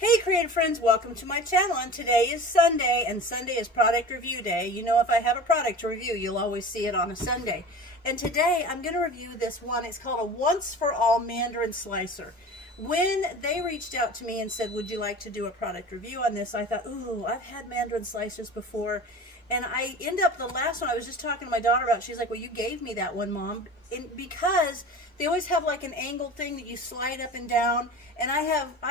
Hey creative friends, welcome to my channel, and today is Sunday, and Sunday is product review day. You know, if I have a product to review, you'll always see it on a Sunday. And today I'm going to review this one. It's called a Once for All Mandarin Slicer. When they reached out to me and said, would you like to do a product review on this, I thought, ooh, I've had Mandarin slicers before. And I end up, the last one I was just talking to my daughter about, she's like, well, you gave me that one, Mom. And because they always have like an angled thing that you slide up and down, and I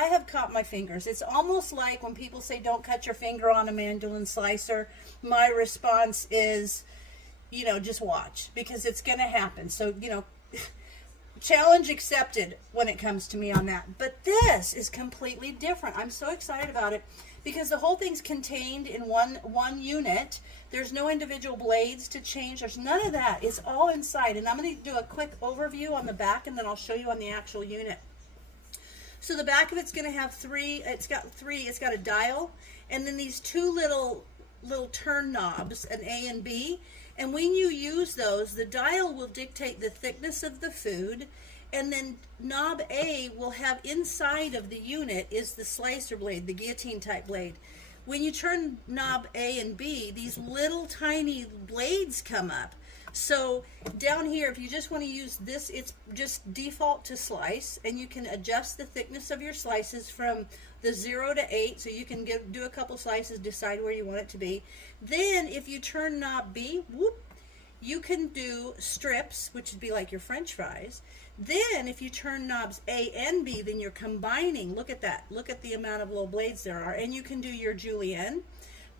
have caught my fingers. It's almost like when people say don't cut your finger on a Mandarin slicer, my response is, you know, just watch, because it's going to happen. So, you know, challenge accepted when it comes to me on that. But this is completely different. I'm so excited about it because the whole thing's contained in one unit. There's no individual blades to change. There's none of that. It's all inside. And I'm going to do a quick overview on the back, and then I'll show you on the actual unit. So the back of it's going to have it's got a dial, and then these two little turn knobs, an A and B. And when you use those, the dial will dictate the thickness of the food, and then knob A will have inside of the unit is the slicer blade, the guillotine type blade. When you turn knob A and B, these little tiny blades come up. So down here, if you just want to use this, it's just default to slice, and you can adjust the thickness of your slices from the 0 to 8, so you can do a couple slices, decide where you want it to be. Then if you turn knob B, whoop, you can do strips, which would be like your French fries. Then if you turn knobs A and B, then you're combining. Look at that. Look at the amount of little blades there are. And you can do your julienne.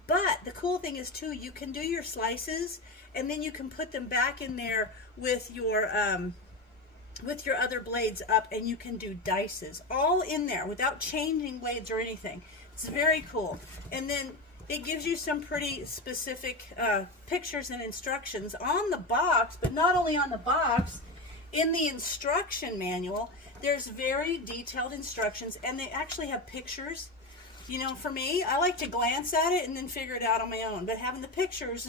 But the cool thing is too, you can do your slices, and then you can put them back in there with your other blades up, and you can do dices all in there without changing blades or anything. It's very cool. And then it gives you some pretty specific pictures and instructions on the box, but not only on the box, in the instruction manual, there's very detailed instructions, and they actually have pictures. You know, for me, I like to glance at it and then figure it out on my own, but having the pictures,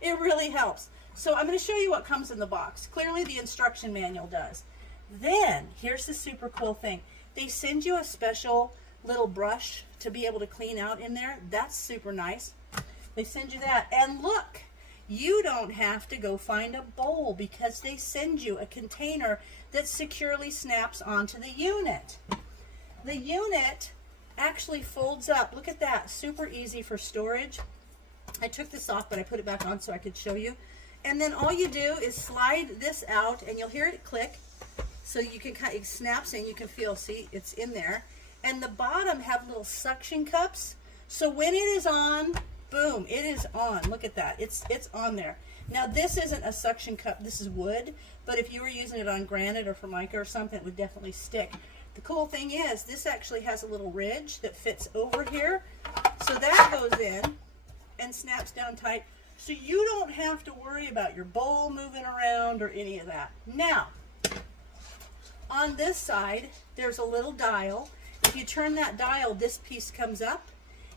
it really helps. So I'm going to show you what comes in the box. Clearly the instruction manual does. Then, here's the super cool thing. They send you a special little brush to be able to clean out in there. That's super nice. They send you that. And look, you don't have to go find a bowl, because they send you a container that securely snaps onto the unit. The unit actually folds up. Look at that. Super easy for storage. I took this off, but I put it back on so I could show you. And then all you do is slide this out, and you'll hear it click. So you can it snaps in. You can feel, see, it's in there. And the bottom have little suction cups. So when it is on, boom, it is on. Look at that. It's on there. Now this isn't a suction cup. This is wood. But if you were using it on granite or Formica or something, it would definitely stick. The cool thing is, this actually has a little ridge that fits over here. So that goes in and snaps down tight. So you don't have to worry about your bowl moving around or any of that. Now, on this side, there's a little dial. If you turn that dial, this piece comes up.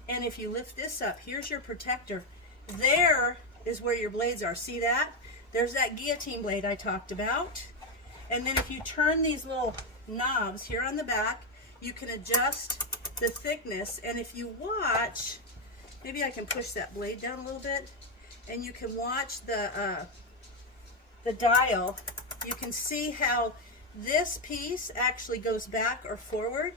And if you lift this up, here's your protector. There is where your blades are. See that? There's that guillotine blade I talked about. And then if you turn these little knobs here on the back, you can adjust the thickness. And if you watch, maybe I can push that blade down a little bit, and you can watch the dial. You can see how this piece actually goes back or forward.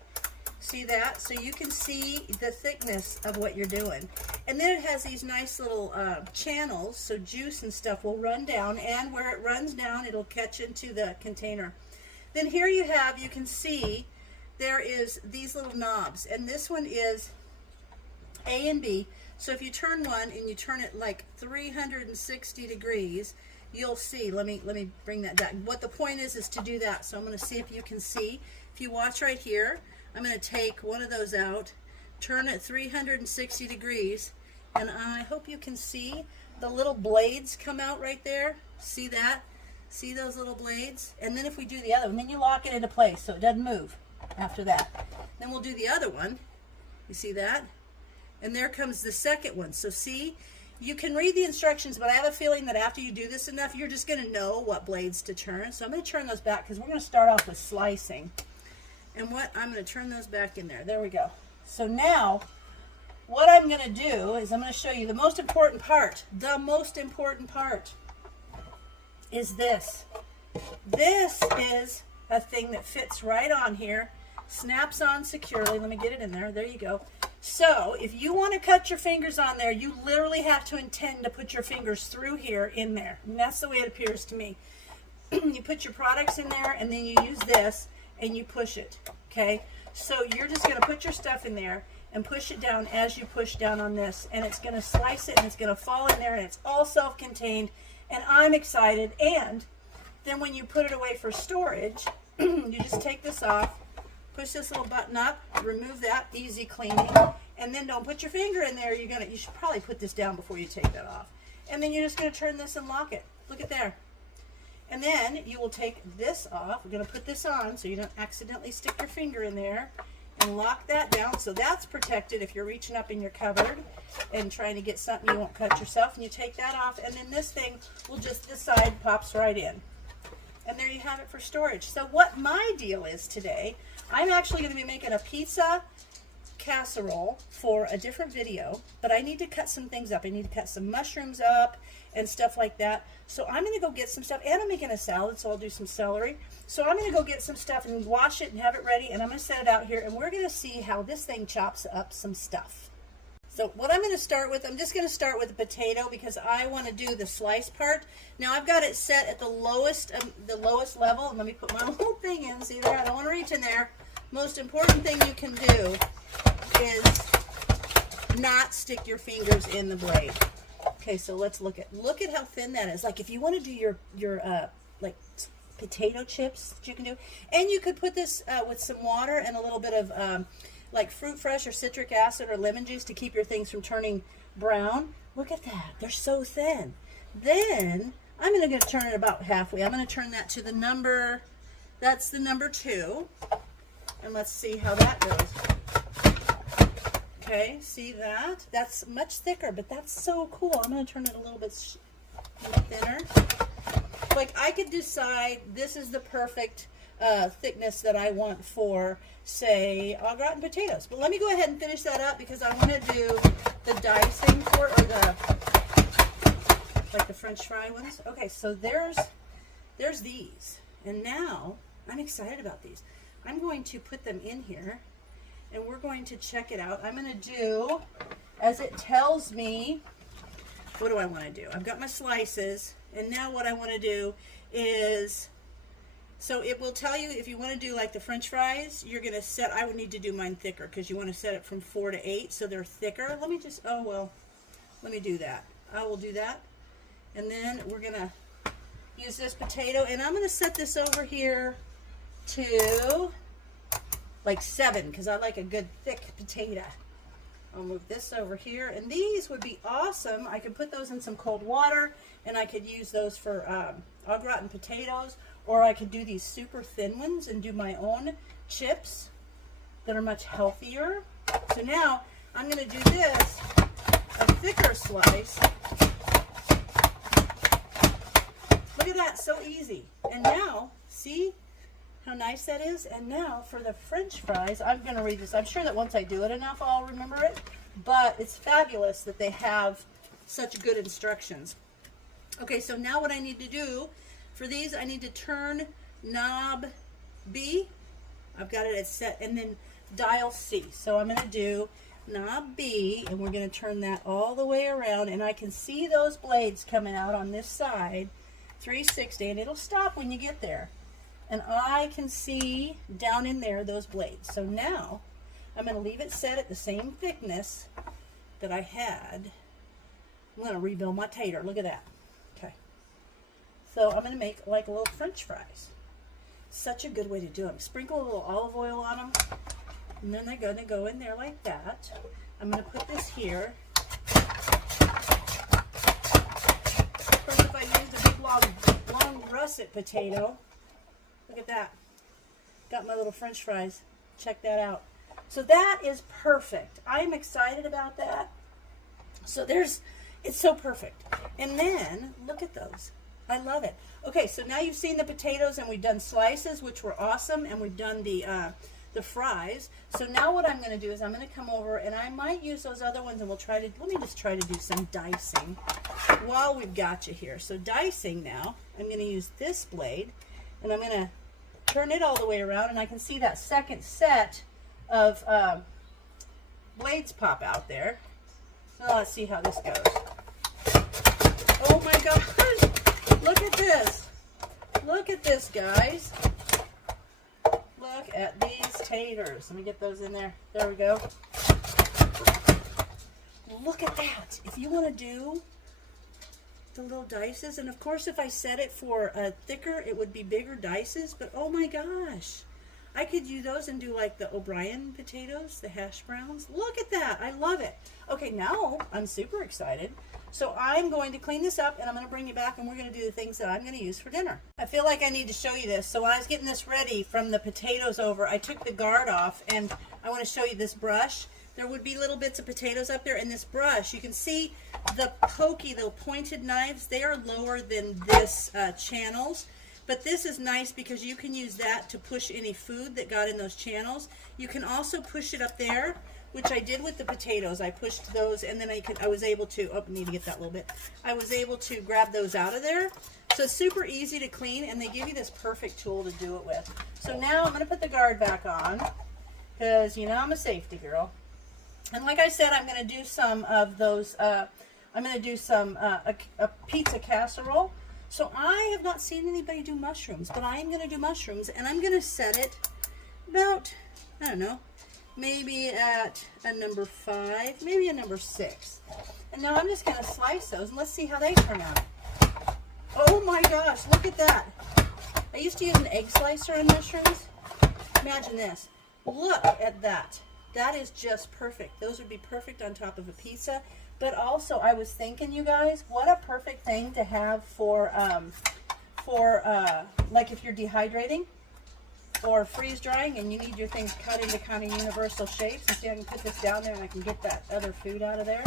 See that? So you can see the thickness of what you're doing. And then it has these nice little channels, so juice and stuff will run down, and where it runs down, it'll catch into the container. Then here you can see there is these little knobs, and this one is A and B. So if you turn one and you turn it like 360 degrees, you'll see. Let me bring that back. What the point is to do that. So I'm going to see if you can see. If you watch right here, I'm going to take one of those out, turn it 360 degrees, and I hope you can see the little blades come out right there. See that? See those little blades? And then if we do the other one, then you lock it into place so it doesn't move after that. Then we'll do the other one. You see that? And there comes the second one. So see, you can read the instructions, but I have a feeling that after you do this enough, you're just going to know what blades to turn. So I'm going to turn those back, because we're going to start off with slicing. And what I'm going to turn those back in there. There we go. So now, what I'm going to do is I'm going to show you the most important part. The most important part is this. This is a thing that fits right on here, snaps on securely. Let me get it in there. There you go. So if you want to cut your fingers on there, you literally have to intend to put your fingers through here in there. And that's the way it appears to me. You put your products in there, and then you use this, and you push it, okay? So you're just going to put your stuff in there and push it down as you push down on this, and it's going to slice it, and it's going to fall in there, and it's all self-contained, and I'm excited. And then when you put it away for storage, you just take this off, push this little button up, remove that, easy cleaning, and then don't put your finger in there. You should probably put this down before you take that off. And then you're just going to turn this and lock it. Look at there. And then you will take this off. We're going to put this on so you don't accidentally stick your finger in there, and lock that down so that's protected if you're reaching up in your cupboard and trying to get something you won't cut yourself. And you take that off, and then this thing will just, this side pops right in. And there you have it for storage. So what my deal is today, I'm actually going to be making a pizza casserole for a different video, but I need to cut some things up. I need to cut some mushrooms up and stuff like that. So I'm going to go get some stuff, and I'm making a salad, so I'll do some celery. So I'm going to go get some stuff and wash it and have it ready, and I'm going to set it out here, and we're going to see how this thing chops up some stuff. So what I'm going to start with, I'm just going to start with the potato because I want to do the slice part. Now I've got it set at the lowest level. And let me put my little thing in. See there? I don't want to reach in there. Most important thing you can do is not stick your fingers in the blade. Okay, so let's look at how thin that is. Like if you want to do your like potato chips that you can do, and you could put this with some water and a little bit of like fruit fresh or citric acid or lemon juice to keep your things from turning brown. Look at that. They're so thin. Then I'm going to turn it about halfway. I'm going to turn that to the number, that's the number 2. And let's see how that goes. Okay, see that? That's much thicker, but that's so cool. I'm going to turn it a little bit thinner. Like I could decide this is the perfect thickness that I want for, say, au gratin potatoes. But let me go ahead and finish that up because I want to do the dicing for it, or like the French fry ones. Okay, so there's these. And now I'm excited about these. I'm going to put them in here, and we're going to check it out. I'm going to do, as it tells me, what do I want to do? I've got my slices, and now what I want to do is, so it will tell you if you want to do like the French fries, you're going to set, I would need to do mine thicker because you want to set it from 4 to 8 so they're thicker. Let me just, oh well, let me do that. I will do that. And then we're going to use this potato, and I'm going to set this over here to like 7 because I like a good thick potato. I'll move this over here, and these would be awesome. I could put those in some cold water, and I could use those for au gratin potatoes, or I could do these super thin ones and do my own chips that are much healthier. So now I'm going to do this, a thicker slice. Look at that, so easy. And now, see how nice that is? And now for the French fries, I'm going to read this. I'm sure that once I do it enough, I'll remember it. But it's fabulous that they have such good instructions. Okay, so now what I need to do for these, I need to turn knob B. I've got it at set, and then dial C. So I'm going to do knob B, and we're going to turn that all the way around, and I can see those blades coming out on this side, 360, and it'll stop when you get there. And I can see down in there those blades. So now I'm going to leave it set at the same thickness that I had. I'm going to rebuild my tater. Look at that. Okay. So I'm going to make like little French fries. Such a good way to do them. Sprinkle a little olive oil on them. And then they're going to go in there like that. I'm going to put this here. Of course, if I used a big long russet potato, look at that. Got my little French fries. Check that out. So that is perfect. I'm excited about that. So it's so perfect. And then, look at those. I love it. Okay, so now you've seen the potatoes, and we've done slices, which were awesome, and we've done the the fries. So now what I'm going to do is I'm going to come over and I might use those other ones, and we'll try to, let me just try to do some dicing while we've got you here. So dicing now, I'm going to use this blade and I'm going to turn it all the way around, and I can see that second set of blades pop out there. So now let's see how this goes. Oh my gosh, look at this. Look at this, guys. Look at these taters. Let me get those in there. There we go. Look at that. If you want to do the little dices, and of course if I set it for thicker, it would be bigger dices, but oh my gosh. I could do those and do like the O'Brien potatoes, the hash browns. Look at that. I love it. Okay, now I'm super excited. So I'm going to clean this up and I'm going to bring you back and we're going to do the things that I'm going to use for dinner. I feel like I need to show you this. So when I was getting this ready from the potatoes over, I took the guard off and I want to show you this brush. There would be little bits of potatoes up there, and this brush, you can see the pokey, little pointed knives. They are lower than this channels. But this is nice because you can use that to push any food that got in those channels. You can also push it up there, which I did with the potatoes. I pushed those and then I was able to, oh, I need to get that a little bit. I was able to grab those out of there. So it's super easy to clean, and they give you this perfect tool to do it with. So now I'm going to put the guard back on because, you know, I'm a safety girl. And like I said, I'm going to do some of those, I'm going to do some, a pizza casserole. So I have not seen anybody do mushrooms, but I am going to do mushrooms, and I'm going to set it about, I don't know, maybe at a number 5, maybe a number 6. And now I'm just going to slice those, and let's see how they turn out. Oh my gosh, look at that. I used to use an egg slicer on mushrooms. Imagine this. Look at that. That is just perfect. Those would be perfect on top of a pizza. But also, I was thinking, you guys, what a perfect thing to have for like if you're dehydrating or freeze drying and you need your things cut into kind of universal shapes. And see, I can put this down there and I can get that other food out of there.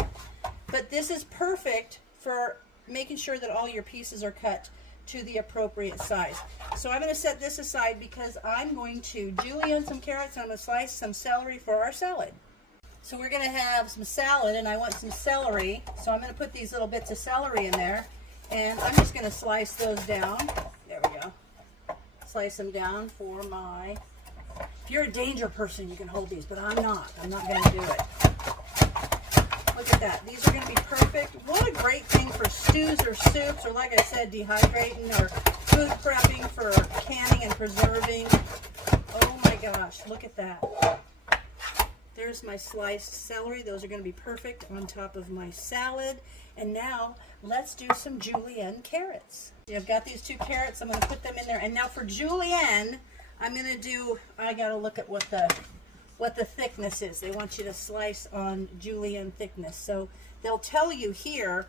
But this is perfect for making sure that all your pieces are cut to the appropriate size. So I'm going to set this aside because I'm going to julienne some carrots and I'm going to slice some celery for our salad. So we're going to have some salad, and I want some celery. So I'm going to put these little bits of celery in there, and I'm just going to slice those down. There we go. Slice them down for my... If you're a danger person, you can hold these, but I'm not. I'm not going to do it. Look at that. These are going to be perfect. What a great thing for stews or soups, or like I said, dehydrating or food prepping for canning and preserving. Oh my gosh, look at that. There's my sliced celery. Those are going to be perfect on top of my salad. And now let's do some julienne carrots. I've got these 2 carrots. I'm going to put them in there. And now for julienne, I'm going to do, I got to look at what the thickness is. They want you to slice on julienne thickness. So they'll tell you here,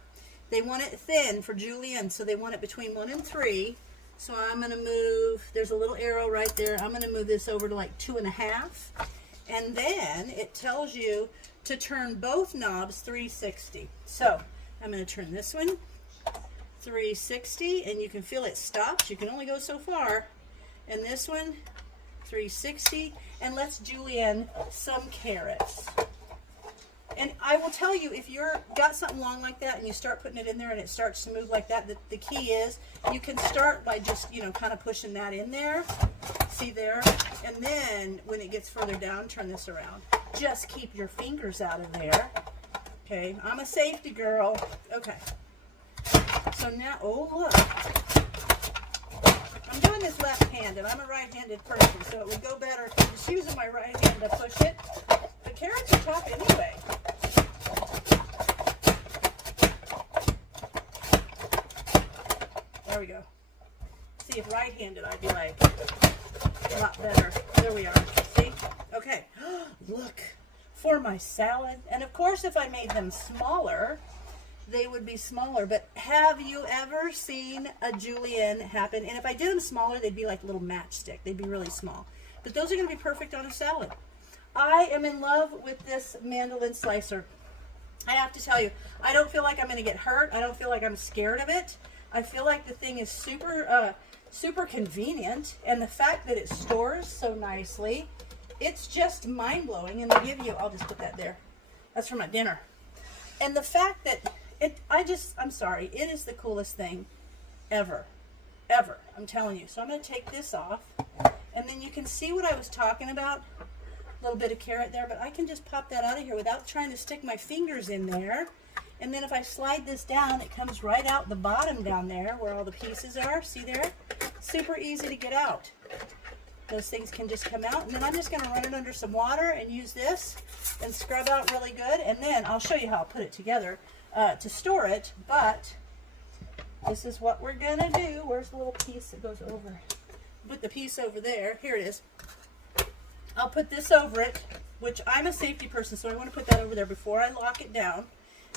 they want it thin for julienne. So they want it between 1 and 3. So I'm going to move, there's a little arrow right there. I'm going to move this over to like 2.5. And then it tells you to turn both knobs 360. So I'm going to turn this one 360, and you can feel it stops. You can only go so far. And this one 360, and let's julienne some carrots. And I will tell you, if you're got something long like that and you start putting it in there and it starts to move like that, the key is you can start by just, you know, kind of pushing that in there. See there? And then when it gets further down, turn this around. Just keep your fingers out of there. Okay, I'm a safety girl. Okay. So now, oh look. I'm doing this left-handed. I'm a right-handed person, so it would go better if I was using my right hand to push it. The carrots are tough anyway. There we go. See, if right-handed, I'd be like a lot better. There we are. See? Okay. Look, for my salad. And of course, if I made them smaller, they would be smaller. But have you ever seen a julienne happen? And if I did them smaller, they'd be like a little matchstick. They'd be really small. But those are going to be perfect on a salad. I am in love with this mandolin slicer. I have to tell you, I don't feel like I'm going to get hurt. I don't feel like I'm scared of it. I feel like the thing is super convenient, and the fact that it stores so nicely it's just mind-blowing. And they give you, I'll just put that there. That's for my dinner. And the fact that I'm sorry, it is the coolest thing ever. Ever. I'm telling you. So I'm going to take this off. And then you can see what I was talking about. A little bit of carrot there, but I can just pop that out of here without trying to stick my fingers in there. And then if I slide this down, it comes right out the bottom down there where all the pieces are. See there? Super easy to get out. Those things can just come out. And then I'm just going to run it under some water and use this and scrub out really good. And then I'll show you how I'll put it together to store it. But this is what we're going to do. Where's the little piece that goes over? Put the piece over there. Here it is. I'll put this over it, which I'm a safety person, so I want to put that over there before I lock it down.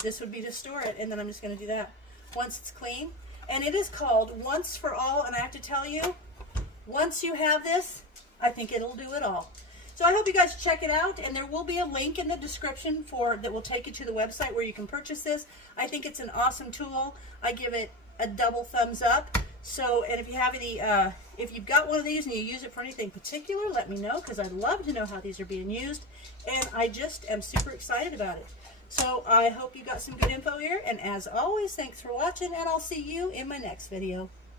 This would be to store it, and then I'm just going to do that once it's clean. And it is called Once for All, and I have to tell you, once you have this, I think it'll do it all. So I hope you guys check it out, and there will be a link in the description that will take you to the website where you can purchase this. I think it's an awesome tool. I give it a double thumbs up. So, and if you have any, if you've got one of these and you use it for anything particular, let me know, because I'd love to know how these are being used. And I just am super excited about it. So I hope you got some good info here. And as always, thanks for watching, and I'll see you in my next video.